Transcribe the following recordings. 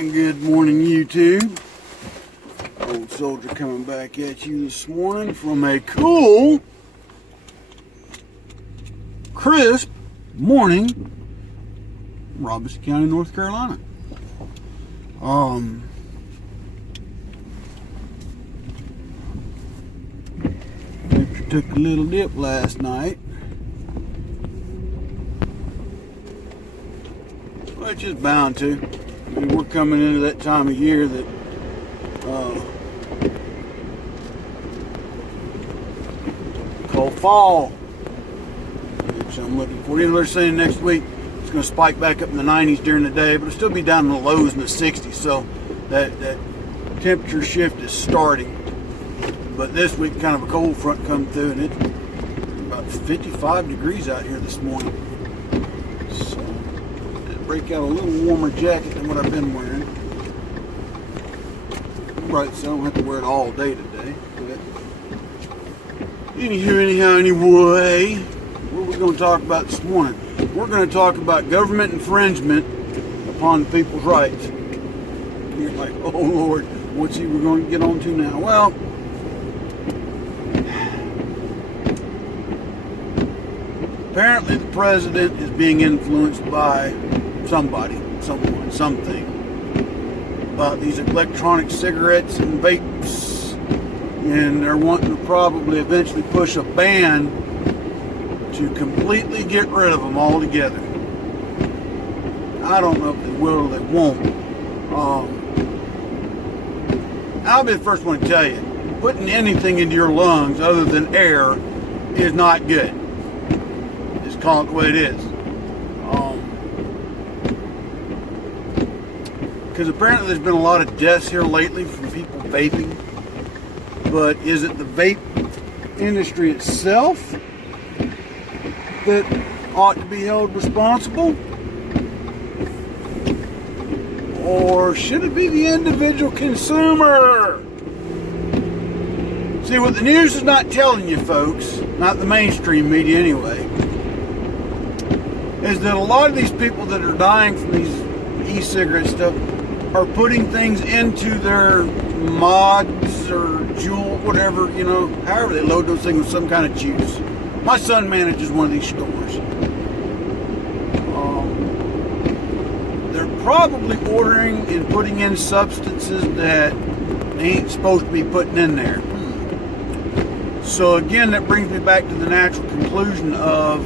And good morning, YouTube. Old soldier coming back at you this morning from a cool, crisp morning, Robinson County, North Carolina. Temperature took a little dip last night, which is bound to. I mean, we're coming into that time of year that called fall, which I'm looking for. Even though they're saying next week it's going to spike back up in the 90s during the day, but it'll still be down in the lows in the 60s. So that temperature shift is starting. But this week, kind of a cold front come through, and it's about 55 degrees out here this morning. So break out a little warmer jacket than what I've been wearing. Right, so I don't have to wear it all day today. But anyway, what are we going to talk about this morning? We're going to talk about government infringement upon people's rights. You're like, oh Lord, what's he we're going to get on to now? Well, apparently the president is being influenced by somebody, someone, something about these electronic cigarettes and vapes, and they're wanting to probably eventually push a ban to completely get rid of them altogether. I don't know if they will or they won't. I'll be the first one to tell you, putting anything into your lungs other than air is not good. Just call it the way it is. Because apparently there's been a lot of deaths here lately from people vaping. But is it the vape industry itself that ought to be held responsible? Or should it be the individual consumer? See, what the news is not telling you folks, not the mainstream media anyway, is that a lot of these people that are dying from these e-cigarette stuff are putting things into their mods or Juul, whatever, you know, however they load those things with some kind of juice. My son manages one of these stores. They're probably ordering and putting in substances that they ain't supposed to be putting in there. So again, that brings me back to the natural conclusion of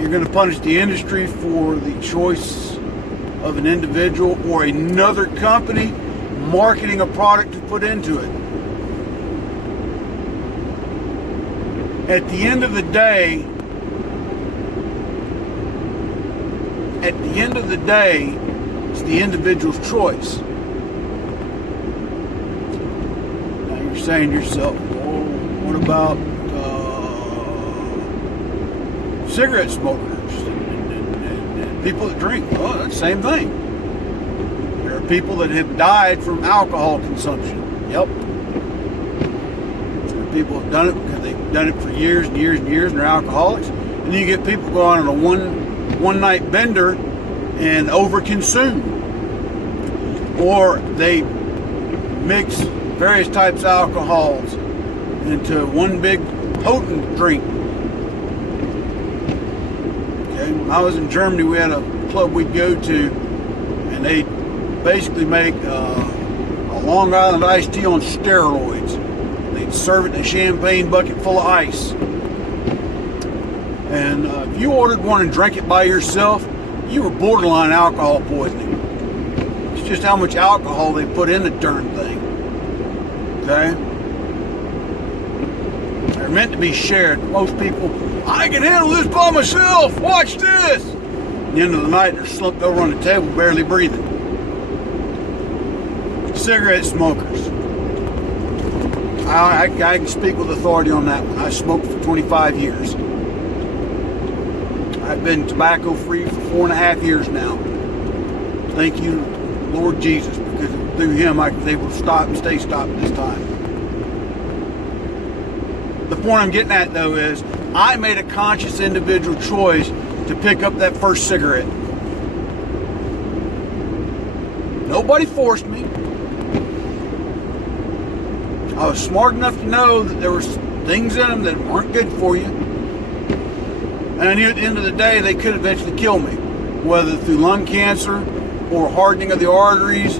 you're going to punish the industry for the choice of an individual or another company marketing a product to put into it. At the end of the day, it's the individual's choice. Now you're saying to yourself, well, what about cigarette smokers? People that drink, well, that's the same thing. There are people that have died from alcohol consumption. Yep. There are people who have done it because they've done it for years and years and years, and they're alcoholics. And then you get people going on a one-night bender and overconsume. Or they mix various types of alcohols into one big potent drink. When I was in Germany, we had a club we'd go to, and they basically make a Long Island iced tea on steroids. They'd serve it in a champagne bucket full of ice. And if you ordered one and drank it by yourself, you were borderline alcohol poisoning. It's just how much alcohol they put in the darn thing. Okay? They're meant to be shared. Most people, I can handle this by myself. Watch this. At the end of the night, they're slumped over on the table, barely breathing. Cigarette smokers. I can speak with authority on that one. I smoked for 25 years. I've been tobacco free for 4.5 years now. Thank you, Lord Jesus, because through Him I was able to stop and stay stopped this time. The point I'm getting at, though, is I made a conscious individual choice to pick up that first cigarette. Nobody forced me. I was smart enough to know that there were things in them that weren't good for you. And I knew at the end of the day they could eventually kill me, whether through lung cancer or hardening of the arteries,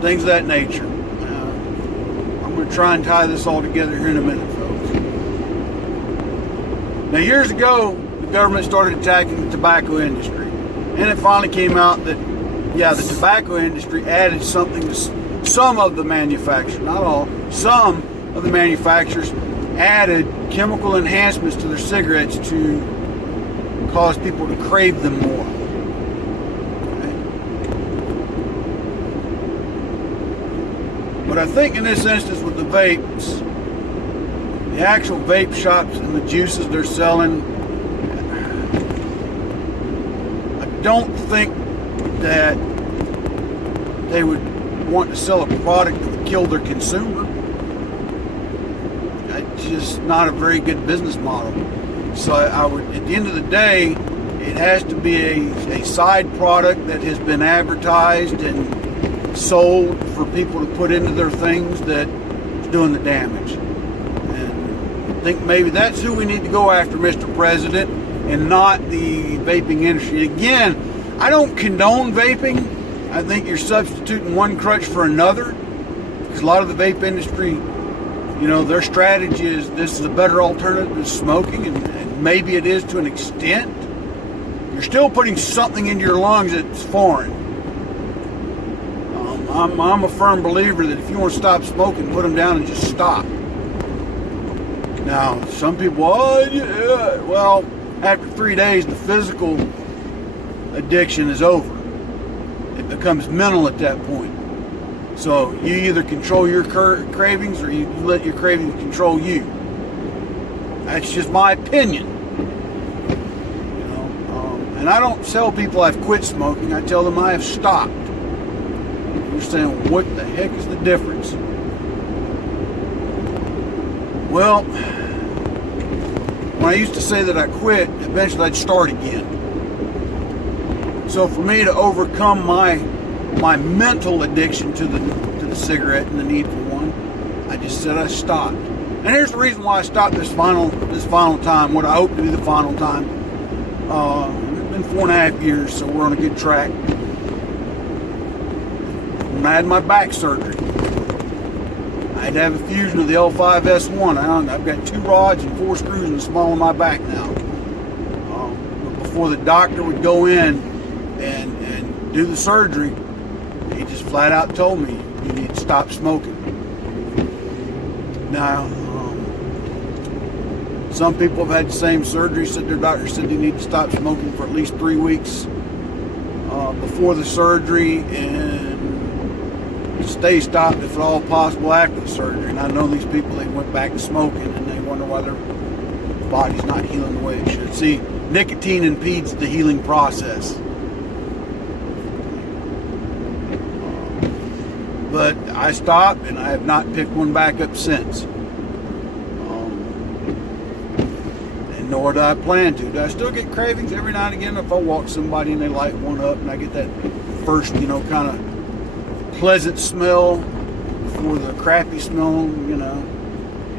things of that nature. I'm going to try and tie this all together here in a minute, folks. Now, years ago, the government started attacking the tobacco industry. And it finally came out that, yeah, the tobacco industry added something to some of the manufacturers, not all, some of the manufacturers added chemical enhancements to their cigarettes to cause people to crave them more. Okay. But I think in this instance with the vapes, the actual vape shops and the juices they're selling, I don't think that they would want to sell a product that would kill their consumer. It's just not a very good business model. So I would, at the end of the day, it has to be a side product that has been advertised and sold for people to put into their things that's doing the damage. And I think maybe that's who we need to go after, Mr. President, and not the vaping industry. Again, I don't condone vaping. I think you're substituting one crutch for another, because a lot of the vape industry, you know, their strategy is this is a better alternative to smoking, and maybe it is to an extent. You're still putting something into your lungs that's foreign. I'm a firm believer that if you want to stop smoking, put them down and just stop. Now, some people, oh, yeah. Well, after 3 days, the physical addiction is over. It becomes mental at that point. So you either control your cravings or you let your cravings control you. That's just my opinion. You know, and I don't tell people I've quit smoking. I tell them I have stopped. You're saying, what the heck is the difference? Well, when I used to say that I quit, eventually I'd start again. So for me to overcome my mental addiction to the cigarette and the need for one, I just said I stopped. And here's the reason why I stopped this final time, what I hope to be the final time. It's been 4.5 years, so we're on a good track. When I had my back surgery, I had to have a fusion of the L5S1. I've got 2 rods and 4 screws in the small of my back now. But before the doctor would go in and do the surgery, he just flat out told me, you need to stop smoking. Now, some people have had the same surgery, said their doctor said they need to stop smoking for at least 3 weeks before the surgery, and stay stopped if at all possible after the surgery. And I know these people, they went back to smoking and they wonder why their body's not healing the way it should. See, nicotine impedes the healing process. But I stopped, and I have not picked one back up since. And nor do I plan to. Do I still get cravings every now and again if I walk somebody and they light one up and I get that first, you know, kind of pleasant smell before the crappy smell, you know.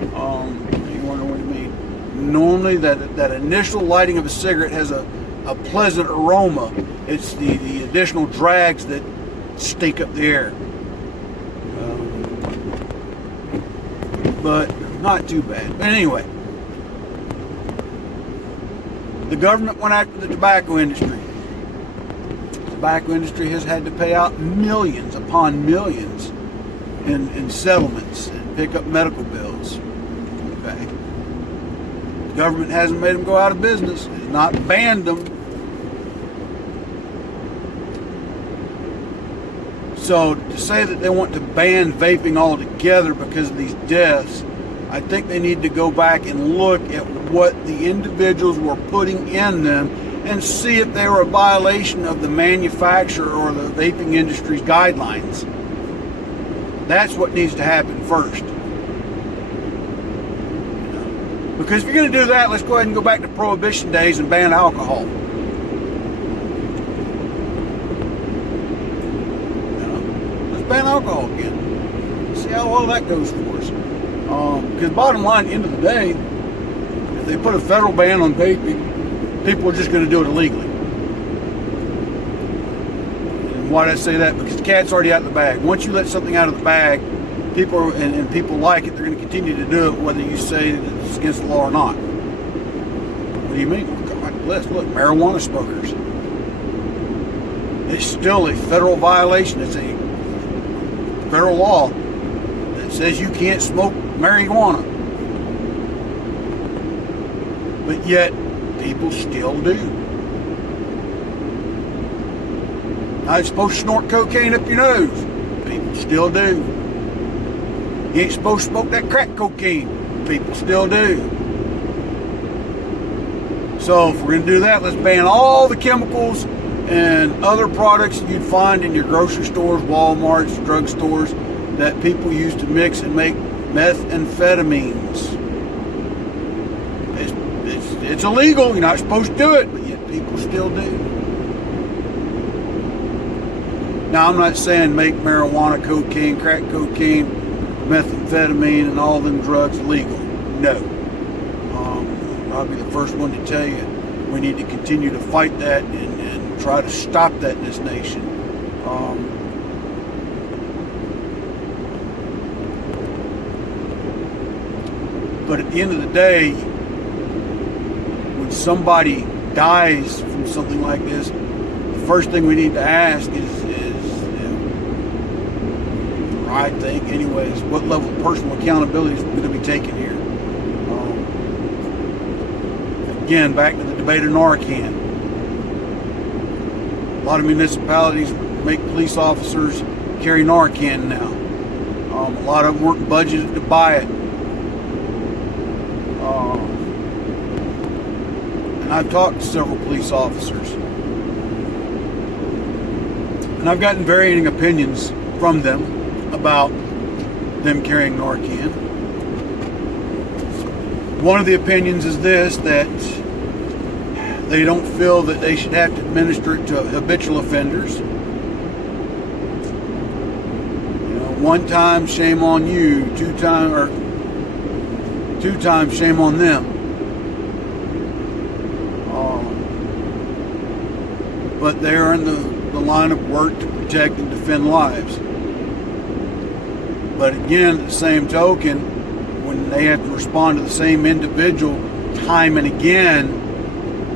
You wonder what I mean. Normally that initial lighting of a cigarette has a pleasant aroma. It's the additional drags that stink up the air. But not too bad. But anyway, the government went after the tobacco industry. The tobacco industry has had to pay out millions upon millions in settlements and pick up medical bills. Okay. The government hasn't made them go out of business. It's not banned them. So to say that they want to ban vaping altogether because of these deaths, I think they need to go back and look at what the individuals were putting in them and see if they were a violation of the manufacturer or the vaping industry's guidelines. That's what needs to happen first. You know? Because if you're going to do that, let's go ahead and go back to Prohibition days and ban alcohol. alcohol again. See how well that goes for us. Because bottom line, at the end of the day, if they put a federal ban on vaping, people are just going to do it illegally. And why did I say that? Because the cat's already out of the bag. Once you let something out of the bag, people and people like it, they're going to continue to do it whether you say that it's against the law or not. What do you mean? God bless. Look, marijuana smokers. It's still a federal violation. It's a federal law that says you can't smoke marijuana. But yet, people still do. Now, you're supposed to snort cocaine up your nose. People still do. You ain't supposed to smoke that crack cocaine. People still do. So if we're going to do that, let's ban all the chemicals and other products you'd find in your grocery stores, Walmarts, drugstores that people use to mix and make methamphetamines. It's illegal. You're not supposed to do it, but yet people still do. Now, I'm not saying make marijuana, cocaine, crack cocaine, methamphetamine, and all them drugs legal. No. I'll be the first one to tell you we need to continue to fight that and try to stop that in this nation. But at the end of the day, when somebody dies from something like this, the first thing we need to ask is I think anyways, what level of personal accountability is going to be taken here? Again, back to the debate of Narcan. A lot of municipalities make police officers carry Narcan now. A lot of them weren't budgeted to buy it. And I've talked to several police officers. And I've gotten varying opinions from them about them carrying Narcan. One of the opinions is this, that they don't feel that they should have to administer it to habitual offenders. One time, shame on you. Two times, shame on them. But they are in the line of work to protect and defend lives. But again, at the same token, when they have to respond to the same individual time and again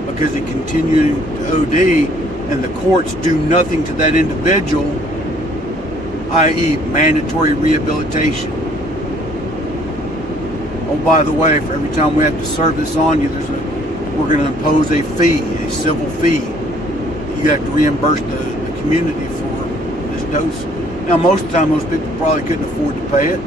because they continue to OD and the courts do nothing to that individual, i.e. mandatory rehabilitation. Oh, by the way, for every time we have to serve this on you, we're going to impose a fee, a civil fee. You have to reimburse the community for this dose. Now, most of the time, most people probably couldn't afford to pay it.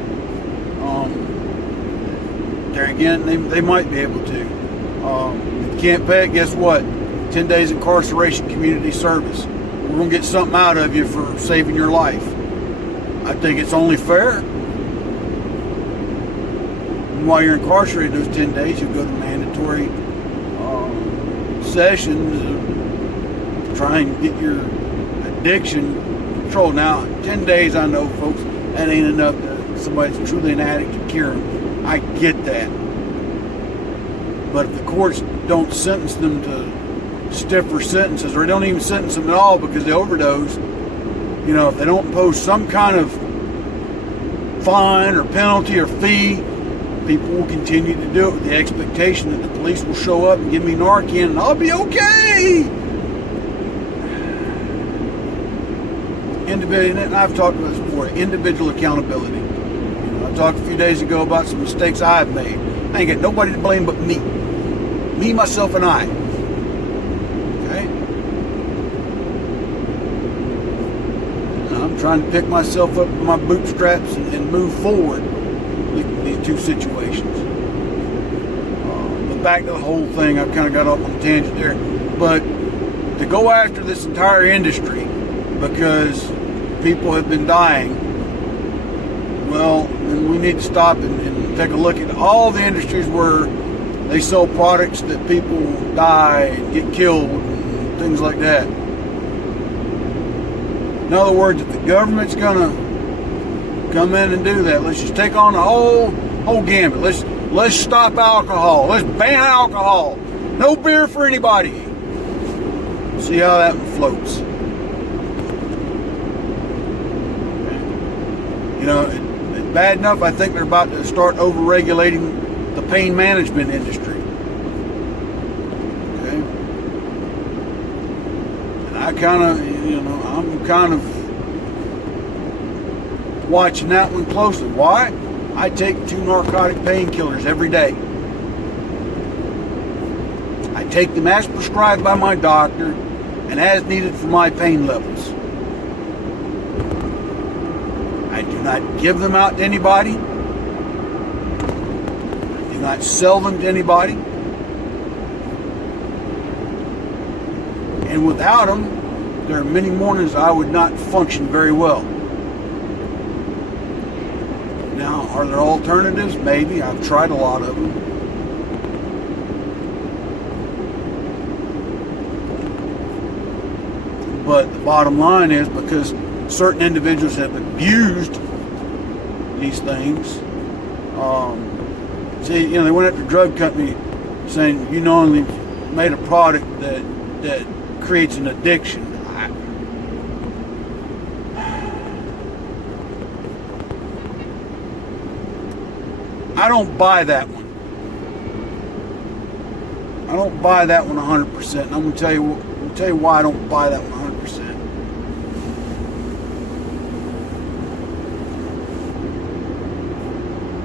There again, they might be able to. If you can't pay it, guess what? 10 days incarceration, community service. We're going to get something out of you for saving your life. I think it's only fair. And while you're incarcerated those 10 days, you'll go to mandatory sessions to try and get your addiction controlled. Now, 10 days, I know, folks, that ain't enough to somebody that's truly an addict to cure them. I get that. But if the courts don't sentence them to stiffer sentences, or don't even sentence them at all because they overdose, if they don't impose some kind of fine or penalty or fee, people will continue to do it with the expectation that the police will show up and give me Narcan and I'll be okay. And I've talked about this before, individual accountability. I talked a few days ago about some mistakes I've made. I ain't got nobody to blame but me. Me, myself, and I. Okay? I'm trying to pick myself up with my bootstraps and move forward in these two situations. But back to the whole thing, I've kind of got off on a tangent there. But to go after this entire industry because people have been dying, well, then we need to stop and take a look at all the industries where they sell products that people die and get killed and things like that. In other words, if the government's going to come in and do that. Let's just take on the whole gambit. Let's stop alcohol. Let's ban alcohol. No beer for anybody. See how that one floats. You know, it's bad enough. I think they're about to start over-regulating the pain management industry. Okay, and I'm kind of watching that one closely. Why? I take 2 narcotic painkillers every day. I take them as prescribed by my doctor and as needed for my pain levels. I do not give them out to anybody. I do not sell them to anybody. And without them, there are many mornings I would not function very well. Now, are there alternatives? Maybe. I've tried a lot of them. But the bottom line is, because certain individuals have abused these things, they went after the drug company saying, you knowingly made a product that creates an addiction. I don't buy that one. I don't buy that one 100%. And I'm going to tell you why I don't buy that one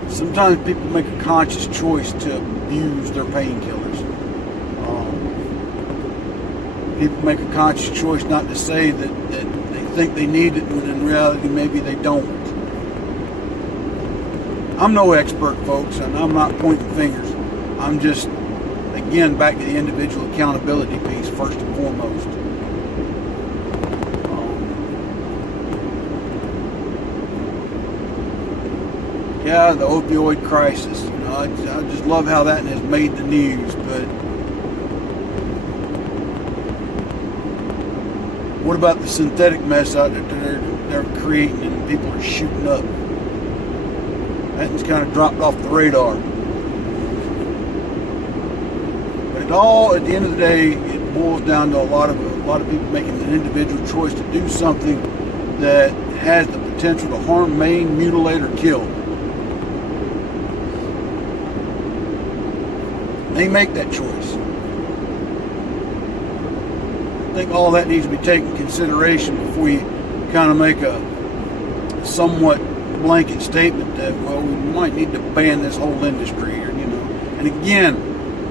100%. Sometimes people make a conscious choice to abuse their painkillers. People make a conscious choice not to say that they think they need it, when in reality maybe they don't. I'm no expert, folks, and I'm not pointing fingers. I'm just, again, back to the individual accountability piece first and foremost. Yeah, the opioid crisis. You know, I just love how that has made the news. But what about the synthetic mess out there they're creating and people are shooting up? That one's kind of dropped off the radar. But it all, at the end of the day, it boils down to a lot of people making an individual choice to do something that has the potential to harm, maim, mutilate, or kill. They make that choice. I think all that needs to be taken into consideration before you kind of make a somewhat blanket statement that, well, we might need to ban this whole industry, or, you know. And again,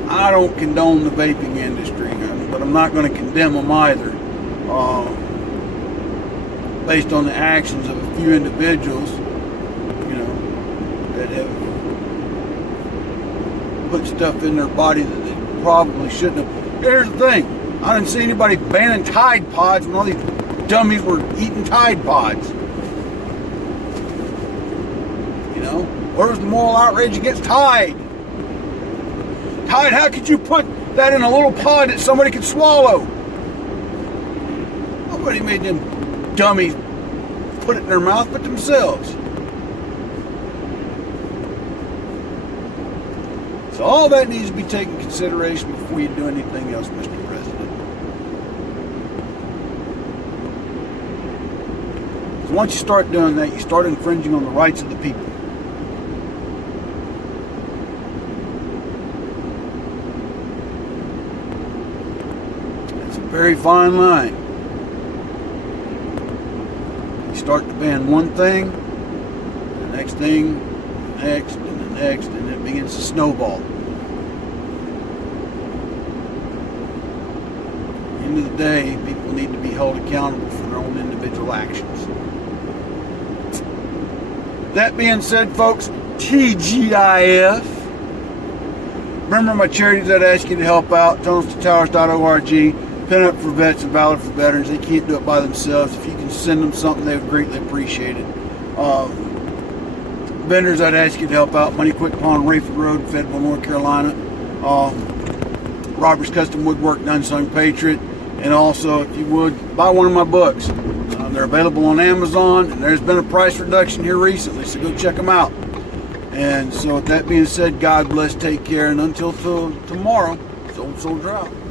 I don't condone the vaping industry, but I'm not going to condemn them either, based on the actions of a few individuals, you know, that have put stuff in their body that they probably shouldn't have. Here's the thing, I didn't see anybody banning Tide Pods when all these dummies were eating Tide Pods. Where was the moral outrage against Tide? Tide, how could you put that in a little pod that somebody could swallow? Nobody made them dummies put it in their mouth but themselves. So all that needs to be taken into consideration before you do anything else, Mr. President. Because once you start doing that, you start infringing on the rights of the people. Very fine line. You start to ban one thing, the next thing, the next, and the next, and it begins to snowball. At the end of the day, people need to be held accountable for their own individual actions. That being said, folks, TGIF. Remember my charities that ask you to help out, tunnelstotowers.org. Pin up for vets and valor for veterans. They can't do it by themselves. If you can send them something, they would greatly appreciate it. Vendors I'd ask you to help out: Money Quick Pond, Rayford Road, Fayetteville, North Carolina. Robert's Custom Woodwork, Unsung Patriot. And also, if you would, buy one of my books. They're available on Amazon, and there's been a price reduction here recently, so go check them out. And so with that being said, God bless, take care, and until tomorrow, Soul Drive.